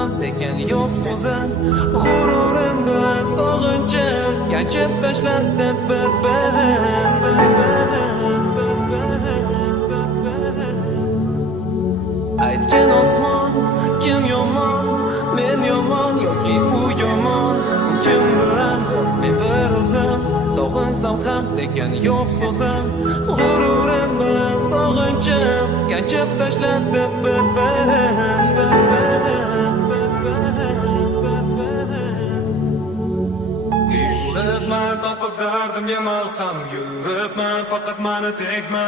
ham lekin yo'q so'zim g'ururimda sog'inchim yanchib tashlandi aytgan osmon kim yomon men yomon yoki u yomon kim bilan men bir o'zim sog'insam ham lekin yo'q so'zim g'ururimda sog'inchim yanchib tashlandi Yürütmen topib dardimga malham Yürütmen faqat mani tegma